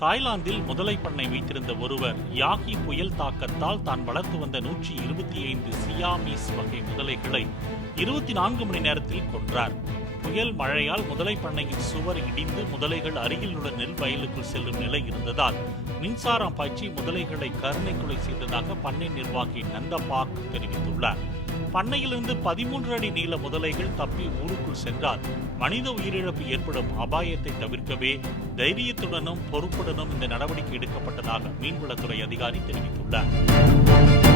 தாய்லாந்தில் முதலை பண்ணை வைத்திருந்த ஒருவர் யாகி புயல் தாக்கத்தால் தான் வளர்த்து வந்த 125 சியாமீஸ் வகை முதலைகளை 24 மணி நேரத்தில் கொன்றார். புயல் மழையால் முதலை பண்ணையின் சுவர் இடிந்து முதலைகள் அருகில் உள்ள நெல் வயலுக்குள் செல்லும் நிலை இருந்ததால் மின்சாரம் பாய்ச்சி முதலைகளை கருணை கொலை செய்ததாக பண்ணை நிர்வாகி நந்தபாக் தெரிவித்துள்ளார். பண்ணையிலிருந்து 13 அடி நீள முதலைகள் தப்பி ஊருக்குள் சென்றால் மனித உயிரிழப்பு ஏற்படும் அபாயத்தை தவிர்க்கவே தைரியத்துடனும் பொறுப்புடனும் இந்த நடவடிக்கை எடுக்கப்பட்டதாக மீன்வளத்துறை அதிகாரி தெரிவித்துள்ளார்.